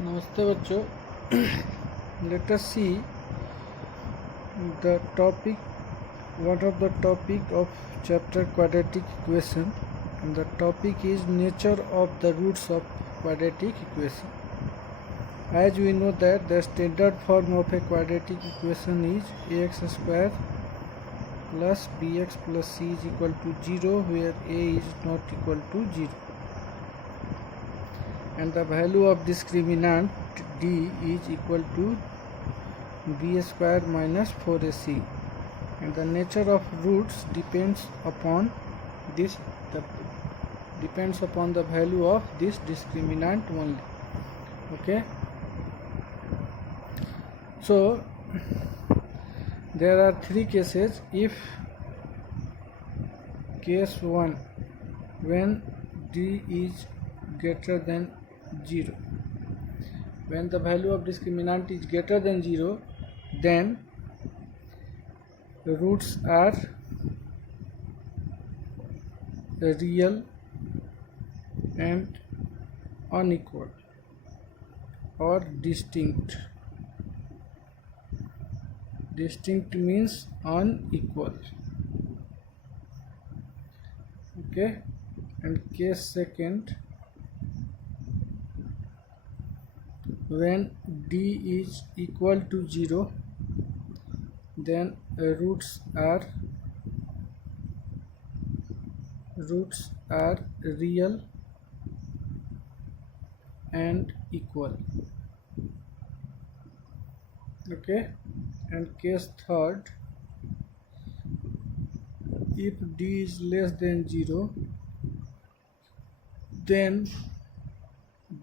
नमस्ते बच्चों. Let us see the topic, one of the topic of chapter quadratic equation, and the topic is nature of the roots of quadratic equation. As we know that the standard form of a quadratic equation is ax square plus bx plus c is equal to 0, where a is not equal to 0, and the value of discriminant d is equal to b square minus 4ac, and the nature of roots depends upon the value of this discriminant only. Okay, so there are three cases. If case 1, when d is greater than 0, when the value of discriminant is greater than 0, then roots are real and unequal or distinct. Distinct means unequal. Okay, and case second, when d is equal to 0, then roots are real and equal. Okay, and case third, if d is less than 0, then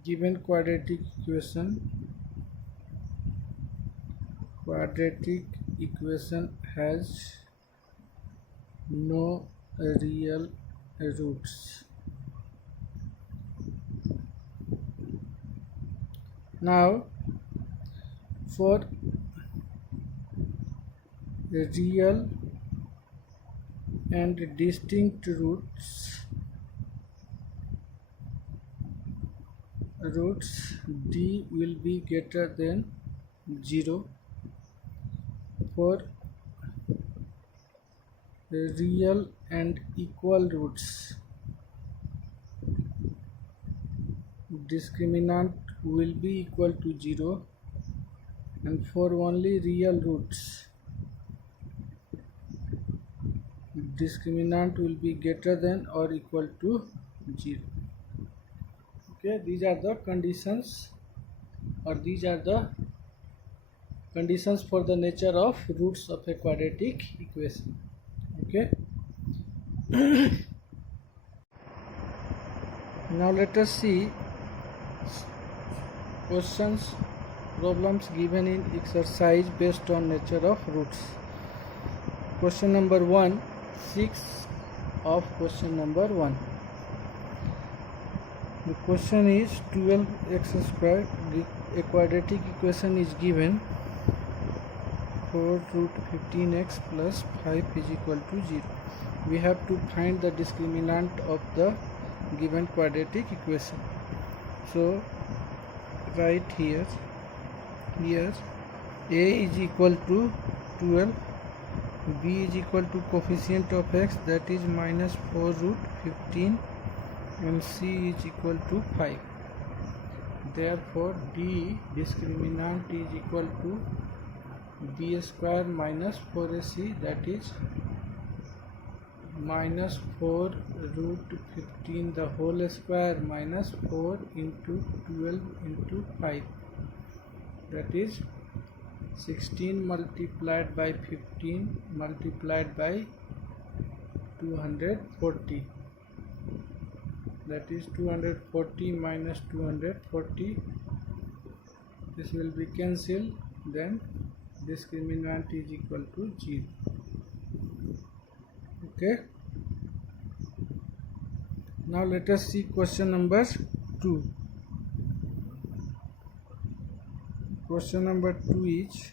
given quadratic equation has no real roots. Now, for real and distinct roots d will be greater than 0. For real and equal roots, discriminant will be equal to 0, and for only real roots, discriminant will be greater than or equal to 0. Okay, these are the conditions, or these are the conditions for the nature of roots of a quadratic equation. Okay, now let us see problems given in exercise based on nature of roots. Question number 1, 6 of question number 1. The question is 12x square. A quadratic equation is given. 4 root 15x plus 5 is equal to 0. We have to find the discriminant of the given quadratic equation. So right here a is equal to 12, b is equal to coefficient of x, that is minus 4 root 15, and c is equal to 5. Therefore d discriminant is equal to b square minus 4ac, that is minus 4 root 15 the whole square minus 4 into 12 into 5, that is 16 multiplied by 15 multiplied by 240, that is 240 minus 240, this will be cancelled, then discriminant is equal to 0. Okay, now let us see question number 2. Question number 2 is,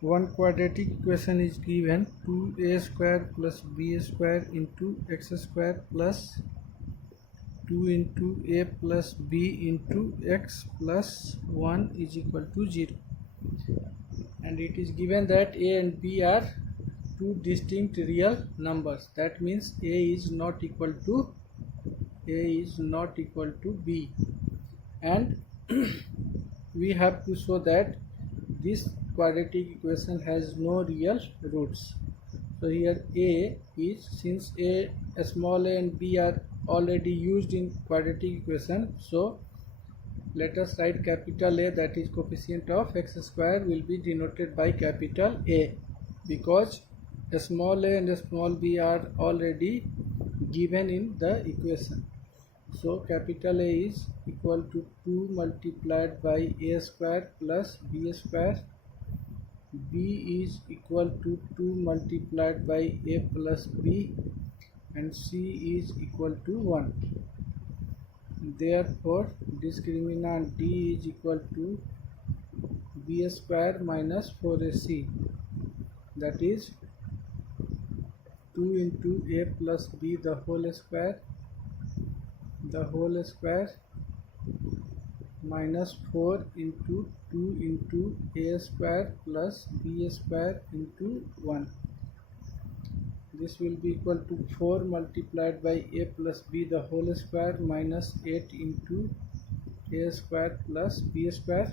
one quadratic equation is given. 2a square plus b square into x square plus 2 into a plus b into x plus 1 is equal to 0, and it is given that a and b are two distinct real numbers. That means a is not equal to b, and we have to show that this quadratic equation has no real roots. So here a is, since a small a and b are already used in quadratic equation, so let us write capital A, that is coefficient of x square will be denoted by capital A, because a small a and a small b are already given in the equation. So capital A is equal to 2 multiplied by a square plus b square. B is equal to 2 multiplied by a plus b, and c is equal to 1. Therefore discriminant d is equal to b square minus 4ac, that is 2 into a plus b the whole square minus 4 into 2 into a square plus b square into 1. This will be equal to 4 multiplied by a plus b the whole square minus 8 into a square plus b square.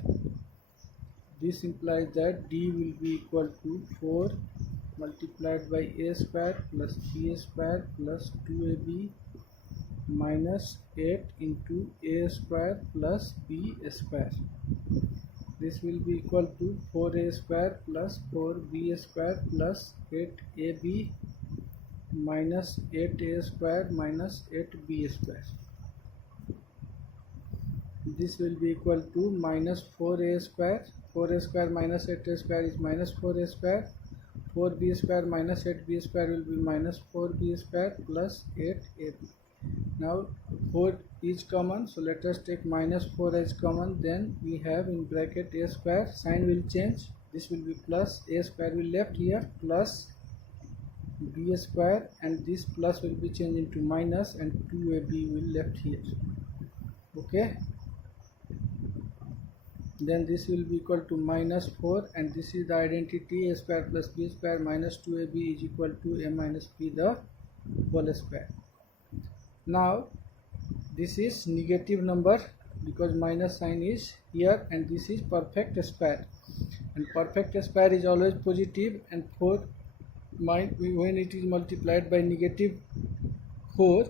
This implies that d will be equal to 4 multiplied by a square plus b square plus 2ab minus 8 into a square plus b square. This will be equal to 4a square plus 4b square plus 8ab minus 8a square minus 8b square. This will be equal to minus 4a square. 4a square minus 8a square is minus 4a square. 4b square minus 8b square will be minus 4b square plus 8ab. Now 4 is common, so let us take minus 4 as common. Then we have in bracket a square, sign will change, this will be plus, a square will left here plus b square, and this plus will be changed into minus, and 2ab will left here. Okay, then this will be equal to minus 4, and this is the identity, a square plus b square minus 2ab is equal to a minus b the whole square. Now this is negative number because minus sign is here, and this is perfect square, and perfect square is always positive, and 4 when it is multiplied by negative 4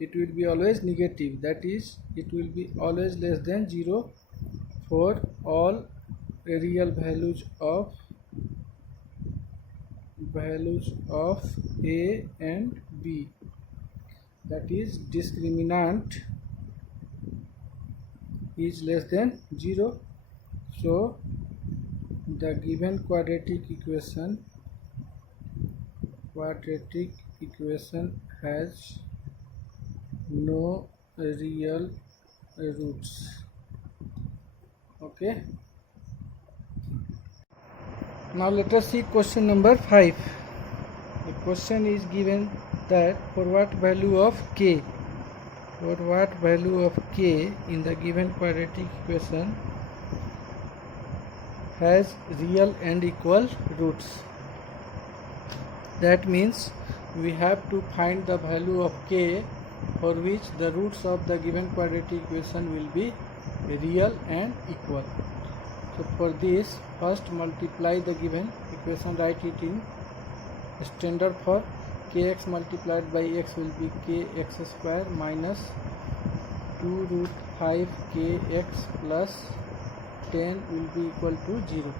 it will be always negative, that is it will be always less than 0 for all real values of a and b, that is discriminant is less than 0. So the given quadratic equation has no real roots. Okay, now let us see question number 5. The question is given that for what value of k in the given quadratic equation has real and equal roots. That means we have to find the value of k for which the roots of the given quadratic equation will be real and equal. So for this, first multiply the given equation, write it in standard form. Kx multiplied by x will be kx square minus 2 root 5 kx plus 10 will be equal to 0.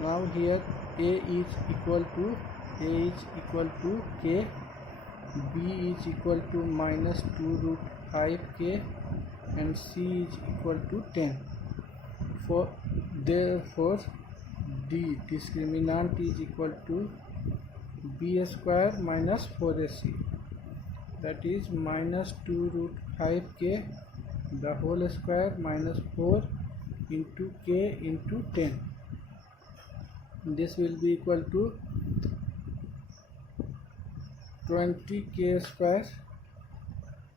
Now here a is equal to k, b is equal to minus 2 root 5k, and c is equal to 10. Therefore d discriminant is equal to b square minus 4ac, that is minus 2 root 5k the whole square minus 4 into k into 10. This will be equal to 20k square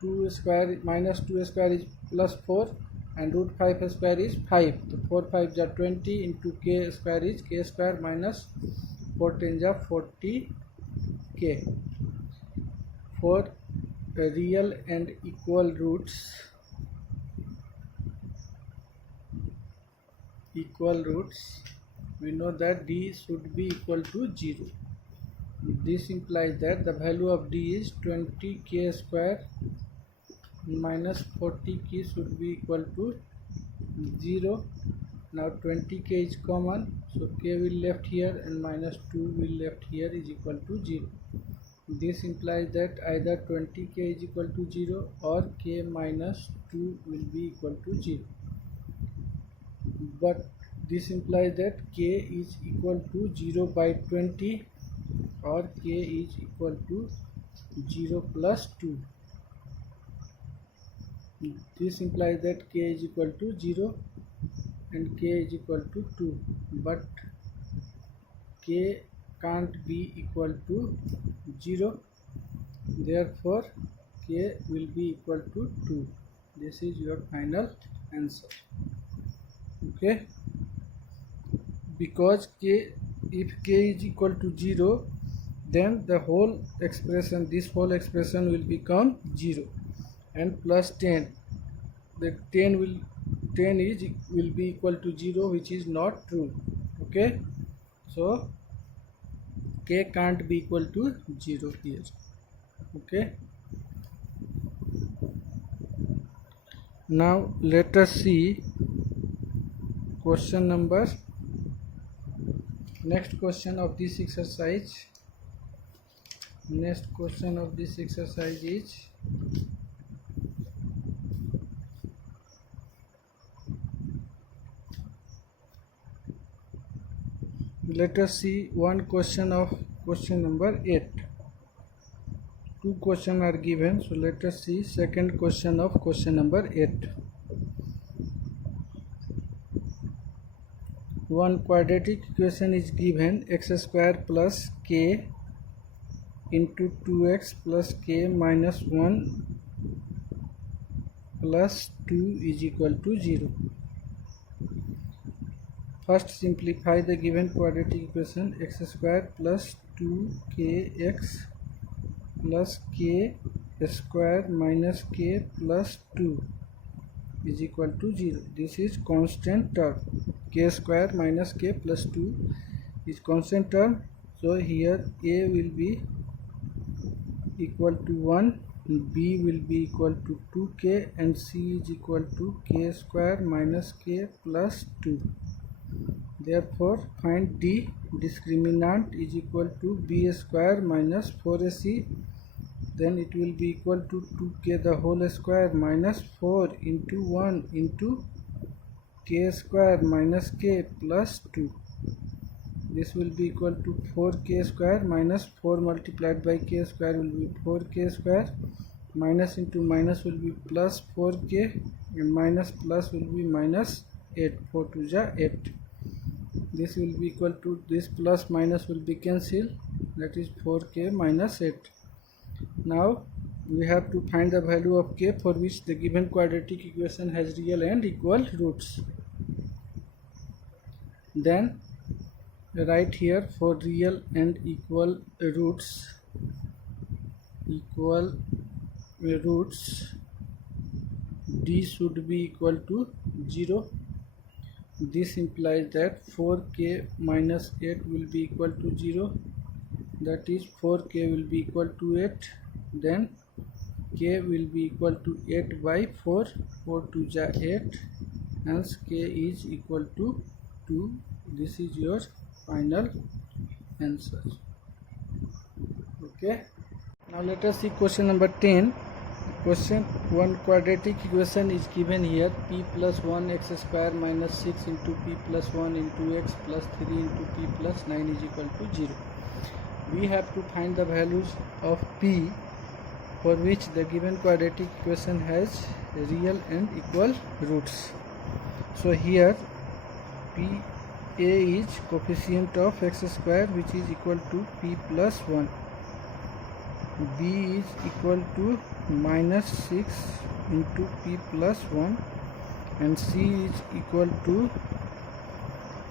2 square minus 2 square is plus 4 and root 5 square is 5. So 4 5 are 20 into k square is k square minus 4 10 are 40k. For real and equal roots, we know that d should be equal to 0. This implies that the value of d is 20k square minus 40k should be equal to 0. Now 20k is common, so k will left here and minus 2 will left here is equal to 0. This implies that either 20k is equal to 0 or k minus 2 will be equal to 0. But this implies that k is equal to 0 by 20 or k is equal to 0 plus 2. This implies that k is equal to 0 and k is equal to 2, but k can't be equal to 0, therefore k will be equal to 2. This is your final answer. Okay, because if k is equal to 0, then the whole expression, this whole expression will become 0, and plus 10, the 10 will be equal to 0, which is not true. Okay, so k can't be equal to 0 here. Okay, now let us see question number, next question of this exercise. Next question of this exercise is let us see one question of question number 8. Two questions are given, so let us see second question of question number 8. One quadratic equation is given: x square plus k into 2x plus k minus 1 plus 2 is equal to 0. First simplify the given quadratic equation. X square plus 2kx plus k square minus k plus 2 is equal to 0. This is constant term. K square minus k plus 2 is constant term, so here a will be equal to 1, b will be equal to 2k, and c is equal to k square minus k plus 2. Therefore find d. Discriminant is equal to b square minus 4ac, then it will be equal to 2k the whole square minus 4 into 1 into k square minus k plus 2. This will be equal to 4k square minus 4 multiplied by k square will be 4k square, minus into minus will be plus 4k, and minus plus will be minus 8. 4 to the 8. This will be equal to, this plus minus will be cancelled, that is 4k minus 8. Now we have to find the value of k for which the given quadratic equation has real and equal roots. Then write here for real and equal roots, d should be equal to 0. This implies that 4k minus 8 will be equal to 0, that is 4k will be equal to 8, then k will be equal to 8 by 4, 4 to the 8, hence k is equal to 2. This is your final answer. Okay, now let us see question number 10. Question: one quadratic equation is given here: p plus 1 x square minus 6 into p plus 1 into x plus 3 into p plus 9 is equal to 0. We have to find the values of p for which the given quadratic equation has real and equal roots. So here p a is coefficient of x square, which is equal to p plus 1. b is equal to minus 6 into p plus 1, and c is equal to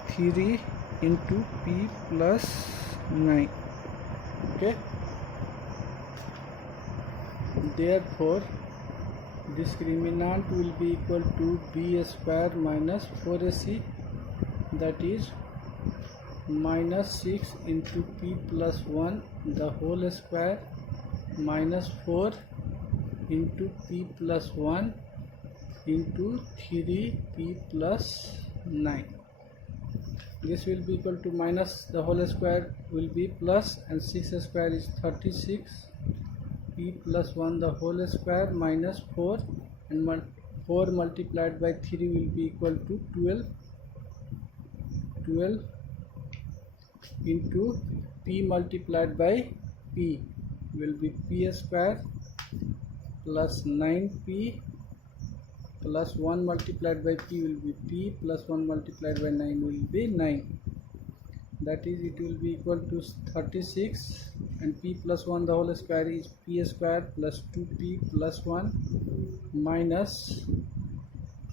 3 into p plus 9. Okay, therefore discriminant will be equal to b square minus 4ac, that is minus 6 into p plus 1 the whole square minus 4 into p plus 1 into 3p plus 9. This will be equal to minus the whole square will be plus, and 6 square is 36, p plus 1 the whole square minus 4, and 4 multiplied by 3 will be equal to 12 into p multiplied by p will be p square plus 9p plus 1 multiplied by p will be p plus 1 multiplied by 9 will be 9. That is, it will be equal to 36, and p plus 1 the whole square is p square plus 2p plus 1 minus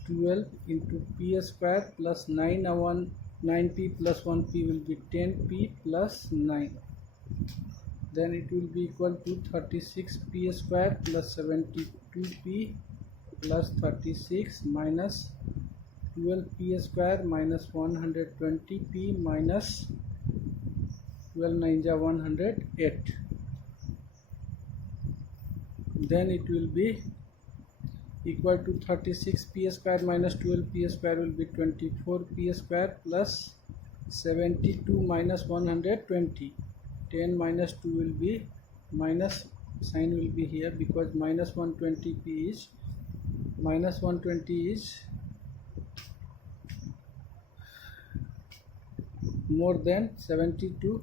12 into p square plus 9p plus 1p will be 10p plus 9. Then it will be equal to 36p square plus 72p plus 36 minus 12p square minus 120p minus 12 9 ja 108. Then it will be equal to 36p square minus 12p square will be 24p square plus 72 minus 120. 10 minus 2 will be minus sign will be here, because minus 120p is minus 120 is more than 72,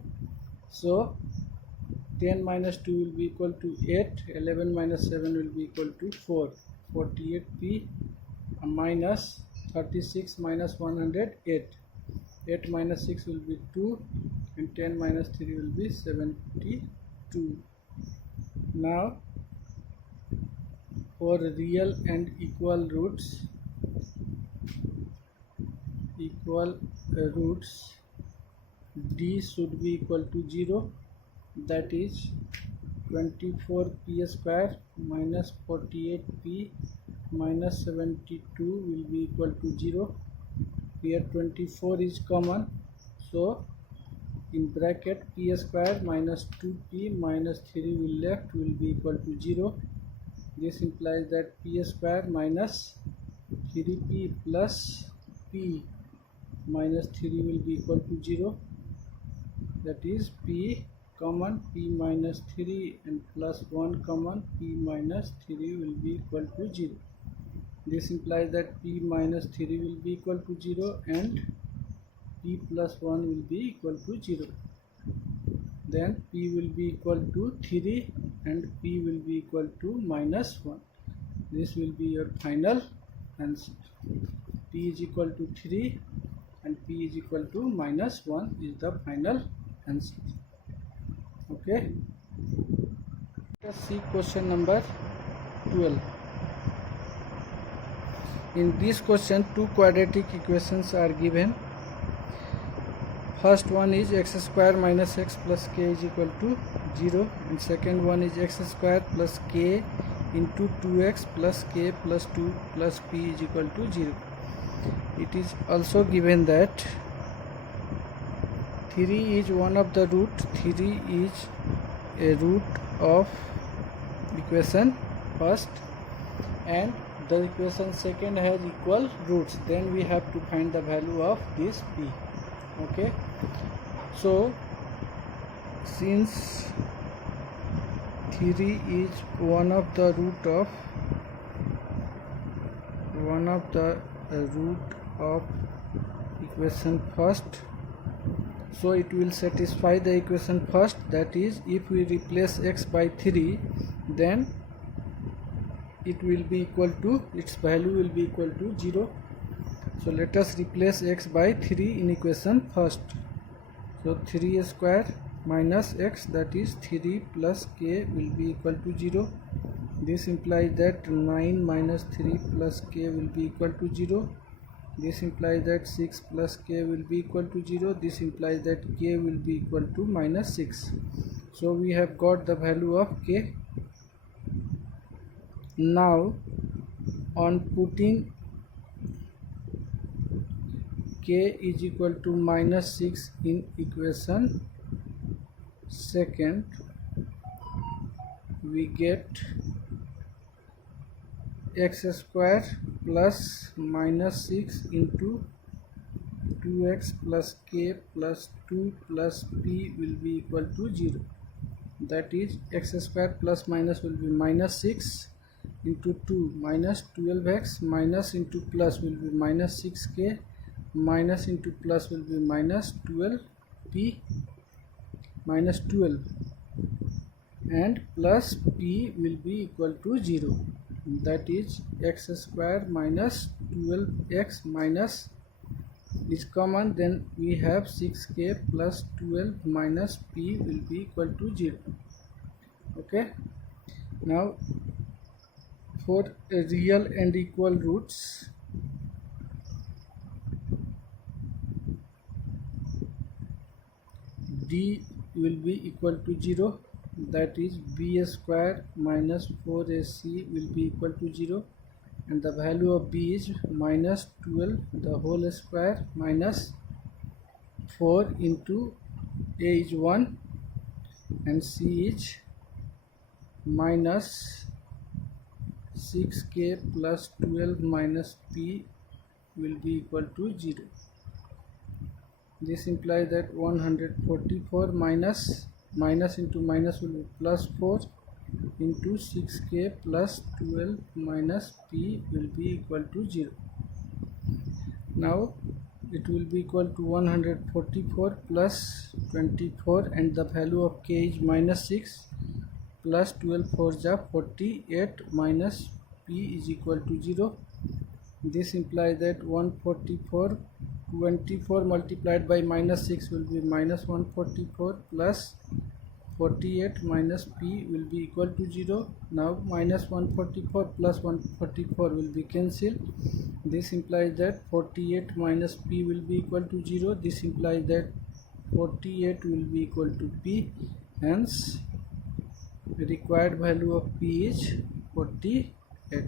so 10 minus 2 will be equal to 8, 11 minus 7 will be equal to 4, 48p minus 36 minus 108, 8 minus 6 will be 2, and 10 minus 3 will be 72. Now for real and equal roots d should be equal to 0, that is 24p square minus 48p minus 72 will be equal to 0. Here 24 is common, so in bracket p square minus 2p minus 3 will left will be equal to 0. This implies that p square minus 3p plus p minus 3 will be equal to 0. That is, p common, p minus 3 and plus 1 common, p minus 3 will be equal to 0. This implies that p minus 3 will be equal to 0 and p plus 1 will be equal to 0. Then p will be equal to 3 and p will be equal to minus 1. This will be your final answer. P is equal to 3 and p is equal to minus 1 is the final answer. Okay. Let us see question number 12. In this question, two quadratic equations are given. First one is x square minus x plus k is equal to 0, and second one is x square plus k into 2x plus k plus 2 plus p is equal to 0. It is also given that 3 is one of the root, 3 is a root of equation first, and the equation second has equal roots. Then we have to find the value of this p. Okay, so since 3 is one of the root of equation first, so it will satisfy the equation first. That is, if we replace x by 3, then it will be equal to, its value will be equal to 0. So let us replace x by 3 in equation first. So 3 square minus x, that is 3 plus k will be equal to 0. This implies that 9 minus 3 plus k will be equal to 0. This implies that 6 plus k will be equal to 0. This implies that k will be equal to minus 6. So we have got the value of k. Now on putting k is equal to minus 6 in equation second, we get x square plus minus 6 into 2x plus k plus 2 plus p will be equal to 0. That is, x square plus minus will be minus 6 into 2 minus 12x minus into plus will be minus 6k minus into plus will be minus 12p minus 12 and plus p will be equal to 0. That is, x square minus 12x minus is common, then we have 6k plus 12 minus p will be equal to 0. Okay, now for real and equal roots, d will be equal to 0. That is, b square minus 4ac will be equal to 0, and the value of b is minus 12 the whole square minus 4 into a is 1 and c is minus 6k plus 12 minus p will be equal to 0. This implies that 144 minus into minus will be plus 4 into 6k plus 12 minus p will be equal to 0. Now it will be equal to 144 plus 24, and the value of k is minus 6 plus 12 4 ja 48 minus p is equal to 0. This implies that 24 multiplied by minus 6 will be minus 144 plus 48 minus p will be equal to 0. Now minus 144 plus 144 will be cancelled. This implies that 48 minus p will be equal to 0. This implies that 48 will be equal to p. Hence, the required value of p is 48.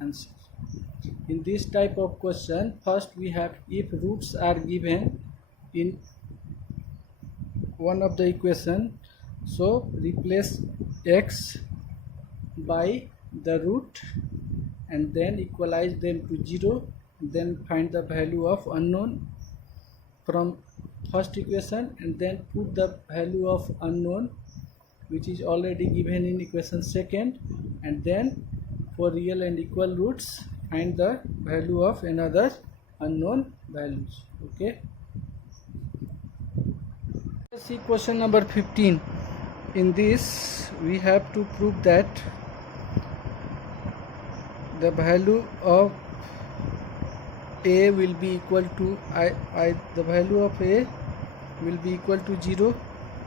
Answer. In this type of question, first we have if roots are given in one of the equation, so replace x by the root and then equalize them to 0, then find the value of unknown from first equation and then put the value of unknown which is already given in equation second, and then for real and equal roots find the value of another unknown values. Okay, let's see question number 15. In this we have to prove that the value of a will be equal to the value of a will be equal to 0,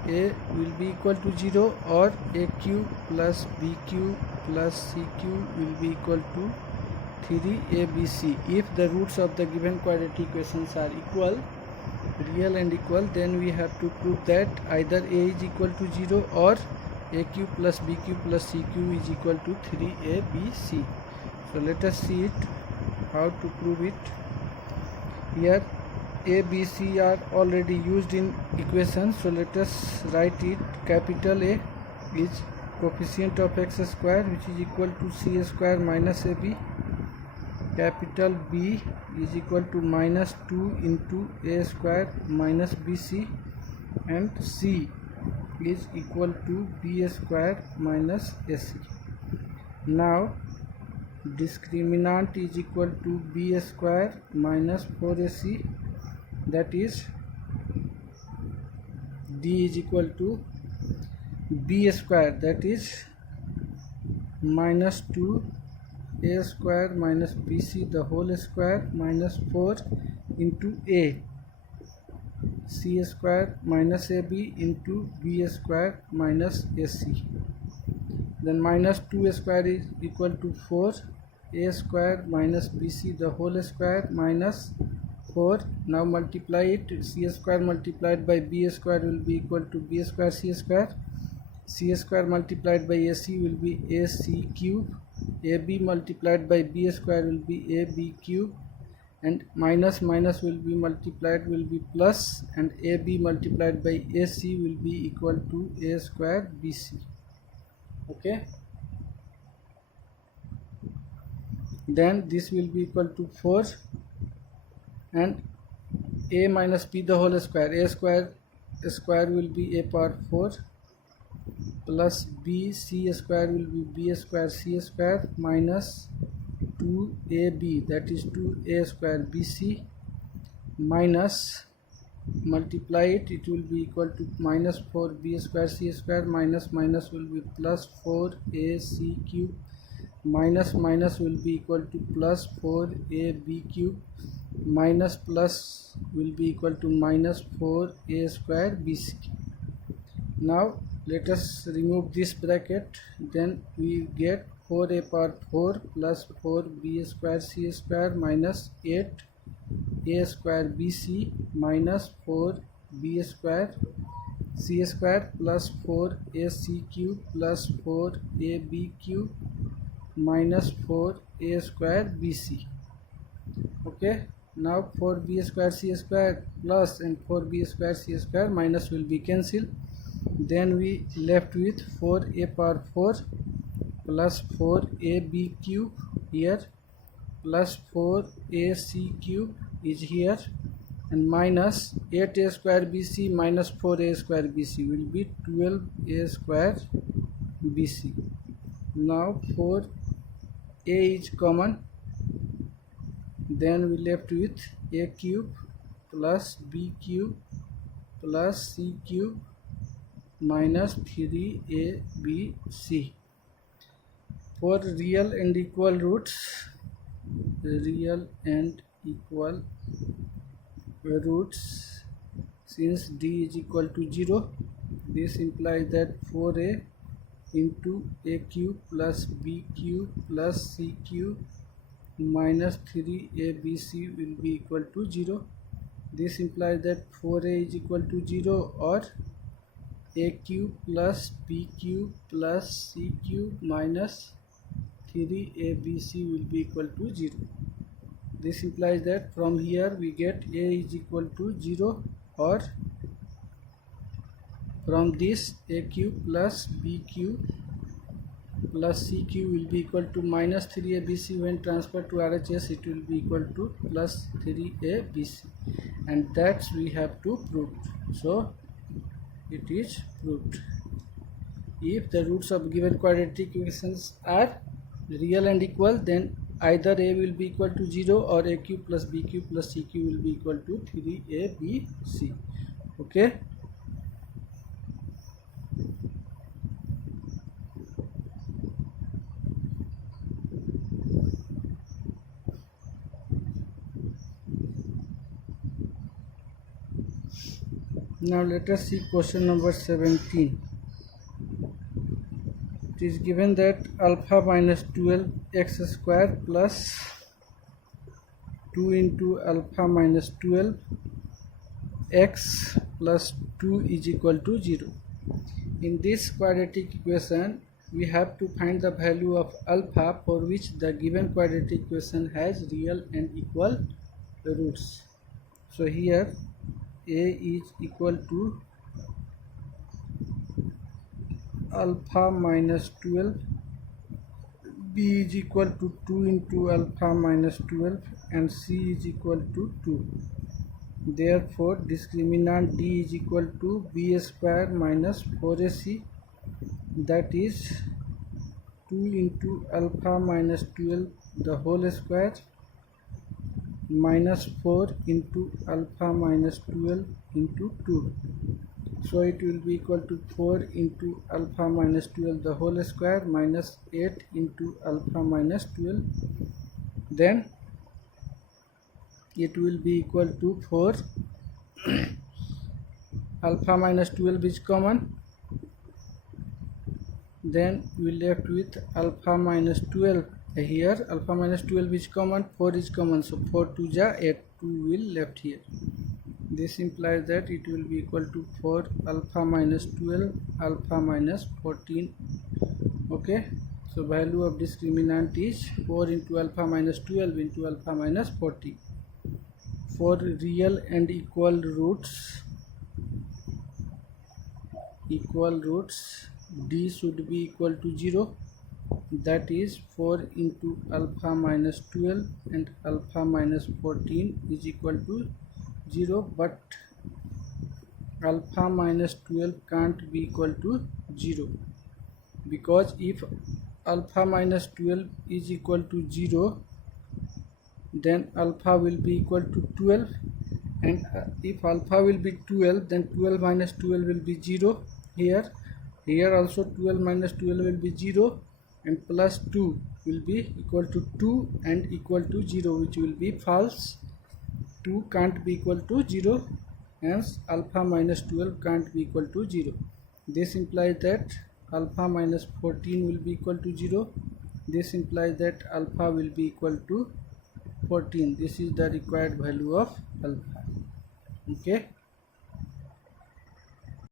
a will be equal to 0, or aq plus bq plus cq will be equal to 3abc. If the roots of the given quadratic equations are equal, real and equal, then we have to prove that either a is equal to 0 or aq plus bq plus cq is equal to 3abc. So let us see it, how to prove it. Here a, b, c are already used in equations, so let us write it. Capital A is coefficient of x square which is equal to c square minus ab. Capital B is equal to minus 2 into a square minus bc, and c is equal to b square minus ac. Now discriminant is equal to b square minus 4ac, that is d is equal to b square, that is minus 2 a square minus bc the whole square minus 4 into a, c square minus ab into b square minus ac. then minus 2 square is equal to 4 a square minus bc the whole square minus 4. Now multiply it, c square multiplied by b square will be equal to b square c square. C square multiplied by AC will be AC cube. AB multiplied by B square will be AB cube, and minus minus will be multiplied will be plus, and AB multiplied by AC will be equal to A square BC. Okay, then this will be equal to 4, and A minus B the whole square, A square will be A power 4 plus b c square will be b square c square minus 2ab, that is 2a square bc, minus multiply it, it will be equal to minus 4b square c square, minus minus will be plus 4ac cube, minus minus will be equal to plus 4ab cube, minus plus will be equal to minus 4a square bc. Now let us remove this bracket, then we get 4a power 4 plus 4b square c square minus 8a square bc minus 4b square c square plus 4ac cube plus 4ab cube minus 4a square bc. Okay, now 4b square c square plus and 4b square c square minus will be cancelled. Then we left with 4a power 4 plus 4ab cube here plus 4ac cube is here, and minus 8a square bc minus 4a square bc will be 12a square bc. Now 4a is common, then we left with a cube plus b cube plus c cube minus 3abc. For real and equal roots, since d is equal to 0, this implies that 4a into a cube plus b cube plus c cube minus 3abc will be equal to 0. This implies that 4a is equal to 0, or a cube plus b cube plus c cube minus 3abc will be equal to 0. This implies that from here we get a is equal to 0, or from this a cube plus b cube plus c cube will be equal to minus 3abc. When transferred to RHS it will be equal to plus 3abc, and that's we have to prove. So it is proved. If the roots of given quadratic equations are real and equal, then either a will be equal to 0 or a cube plus b cube plus c cube will be equal to 3abc. Okay. Now let us see question number 17. It is given that alpha minus 12 x square plus 2 into alpha minus 12 x plus 2 is equal to 0. In this quadratic equation, we have to find the value of alpha for which the given quadratic equation has real and equal roots. So here a is equal to alpha minus 12, b is equal to 2 into alpha minus 12, and c is equal to 2. Therefore discriminant d is equal to b square minus 4ac, that is 2 into alpha minus 12 the whole square minus 4 into alpha minus 12 into 2. So it will be equal to 4 into alpha minus 12 the whole square minus 8 into alpha minus 12. Then it will be equal to 4 alpha minus 12 is common, then we left with alpha minus 12. Here alpha minus 12 is common, 4 is common, so 4 2 ja 8, 2 will left here. This implies that it will be equal to 4 alpha minus 12 alpha minus 14. Okay, so value of discriminant is 4 into alpha minus 12 into alpha minus 40. For real and equal roots d should be equal to 0, that is 4 into alpha minus 12 and alpha minus 14 is equal to 0, but alpha minus 12 can't be equal to 0, because if alpha minus 12 is equal to 0, then alpha will be equal to 12, and if alpha will be 12, then 12 minus 12 will be 0. Here also 12 minus 12 will be 0, and plus 2 will be equal to 2 and equal to 0, which will be false. 2 can't be equal to 0, hence alpha minus 12 can't be equal to 0. This implies that alpha minus 14 will be equal to 0. This implies that alpha will be equal to 14. This is the required value of alpha. Okay.